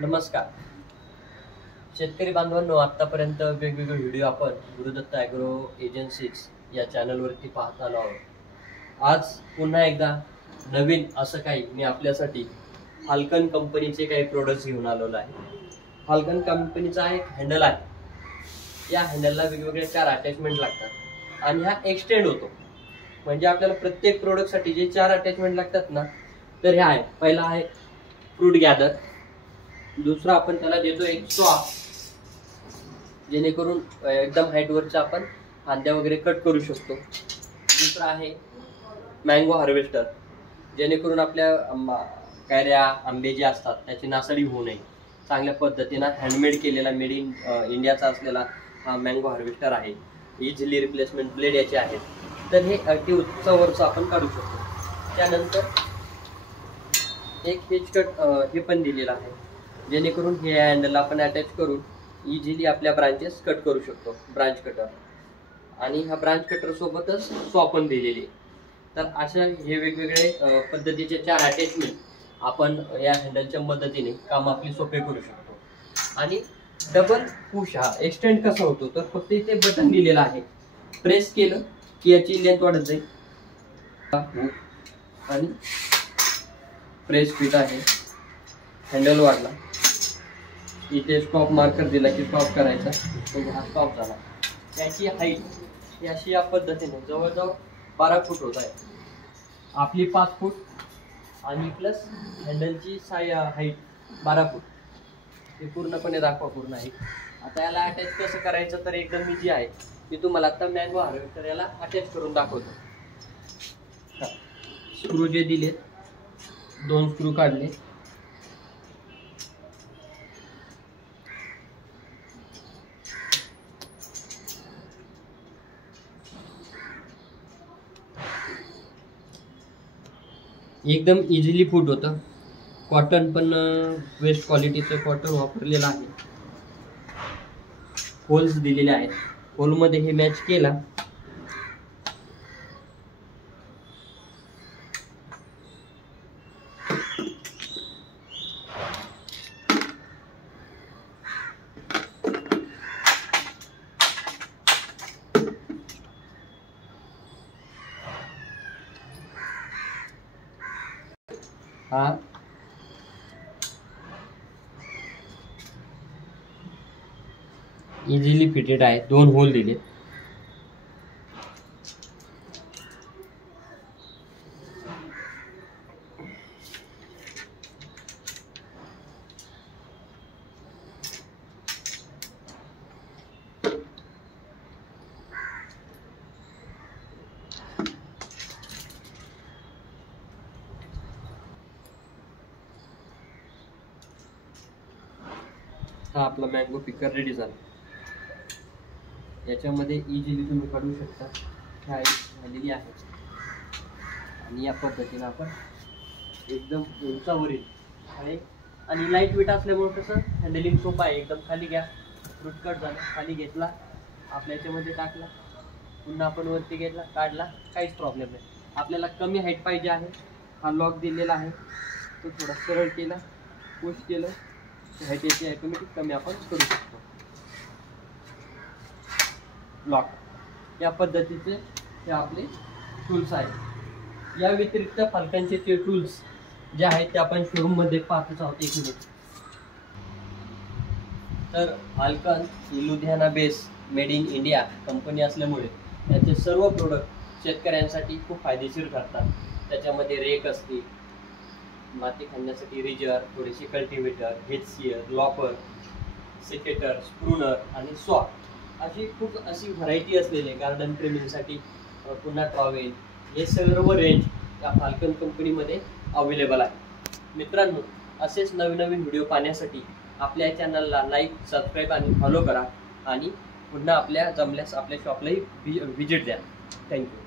नमस्कार शेतकरी बांधवांनो, आतापर्यंत वेगवेगळे व्हिडिओ आपण गुरुदत्त ॲग्रो एजन्सीज या चॅनलवरती पाहत आलो आहोत। आज पुन्हा एकदा नवीन असं काही मी आपल्यासाठी फाल्कन कंपनीचे काही प्रोडक्ट्स घेऊन आलेलो आहे। फाल्कन कंपनीचा एक हँडल आहे। या हँडलला वेगवेगळे 4 अटॅचमेंट लागतात आणि हा एक्सटेंड होतो। म्हणजे आपल्याला प्रत्येक प्रोडक्टसाठी जे 4 अटॅचमेंट लागतात ना, तर हे आहे। पहिला आहे फ्रूट गॅदर, दुसरा आपण त्याला देतो एक सॉ, जेणेकरून एकदम हाईटवरचा आपण फांद्या वगैरे कट करू शकतो। दुसरा आहे मँगो हार्वेस्टर, जेणेकरून आपल्या कैऱ्या आंबे जे असतात त्याची नासाडी होऊ नये। चांगल्या पद्धतीने हँडमेड केलेला, मेड इन इंडियाचा असलेला हा मँगो हार्वेस्टर आहे। इझिली रिप्लेसमेंट ब्लेड याचे आहेत, तर हे अगदी उंचावरचं आपण काढू शकतो। त्यानंतर एक हेज कट हे पण दिलेलं आहे, जेणेकरून हे हँडल आपण अटॅच करून इझिली आपल्या ब्रांचेस कट करू शकतो, ब्रांच कटर। आणि हा ब्रांच कटर सोबतच सॉ पण दिलेली आहे। तर अशा हे वेगवेगळे पद्धतीचे 4 अटॅचमेंट आपण या हँडलच्या मदतीने काम आपले सोपे करू शकतो। आणि डबल पुश हा एक्सटेंड कसा होतो, तर फक्त इथे बटन दिलेलं आहे, प्रेस केलं की याची लेंथ वाढत जाईल आणि प्रेस फिट आहे, हँडल वाढला, इथे स्टॉप मार्कर दिला की स्टॉप करायचा, म्हणजे हा स्टॉप झाला। त्याची हाईट अशी या पद्धतीने जवळजवळ 12 फूट होत आहे। आपली 5 फूट आणि प्लस हँडलची हाईट 12 फूट, हे पूर्णपणे दाखवा पूर्ण आहे। आता याला अटॅच कसं करायचं, तर एकदम इझी आहे। मी तुम्हाला आता मँगो हार्वेस्टर याला अटॅच करून दाखवतो। स्क्रू जे दिले, 2 स्क्रू काढले, एकदम इझिली फूट होतं। कॉटन पण बेस्ट क्वालिटीचं कॉटन वापरलेलं आहे। होल्स दिलेले आहेत, होलमध्ये हे मॅच केला हा इझिली फिटेड आहे। 2 होल दिले, हा आपला मँगो पिकर रेडी झाला। याच्यामध्ये इझिली तुम्ही काढू शकता, ह्या झालेली आहे। आणि या पद्धतीने आपण एकदम उंचावरील आहे आणि लाईट वेट असल्यामुळे कसं हँडलिंग सोपं आहे। एकदम खाली घ्या, फ्रूट कट झाला, खाली घेतला, आपल्या याच्यामध्ये टाकला, पुन्हा आपण वरती घेतला, काढला, काहीच प्रॉब्लेम नाही। आपल्याला कमी हाईट पाहिजे आहे, हा लॉक दिलेला आहे, तो थोडा सरळ केला, पुश केलं, हाईट याची ऑटोमॅटिक कमी आपण करू शकतो। लॉक या पद्धतीचे हे आपले टूल्स आहेत। या व्यतिरिक्त फाल्कनचे ते टूल्स जे आहेत ते आपण शोरूम मध्ये पाहतच आहोत। एक मिनिट, तर falcon he Ludhiana base made in India company असल्यामुळे त्याचे सर्व प्रोडक्ट शेतकऱ्यांसाठी खूप फायदेशीर ठरतात। त्याच्यामध्ये रेक असते, माती खणण्यासाठी रिजर, थोडीशी कल्टिवेटर, हेडसियर, लॉपर, सेकेटर, स्प्रूनर आणि सॉ, अशी खूप अशी व्हरायटी असलेले गार्डन ट्रिमिंगसाठी, पुन्हा ट्रॉवेल, हे सर्व रेंज या फाल्कन कंपनीमध्ये अवेलेबल आहे। मित्रांनो, असेच नवीन नवीन व्हिडिओ पाहण्यासाठी आपल्या चॅनलला लाईक, सबस्क्राईब आणि फॉलो करा। आणि पुन्हा आपल्या जमल्यास आपल्या शॉपलाही व्हिजिट द्या। थँक्यू।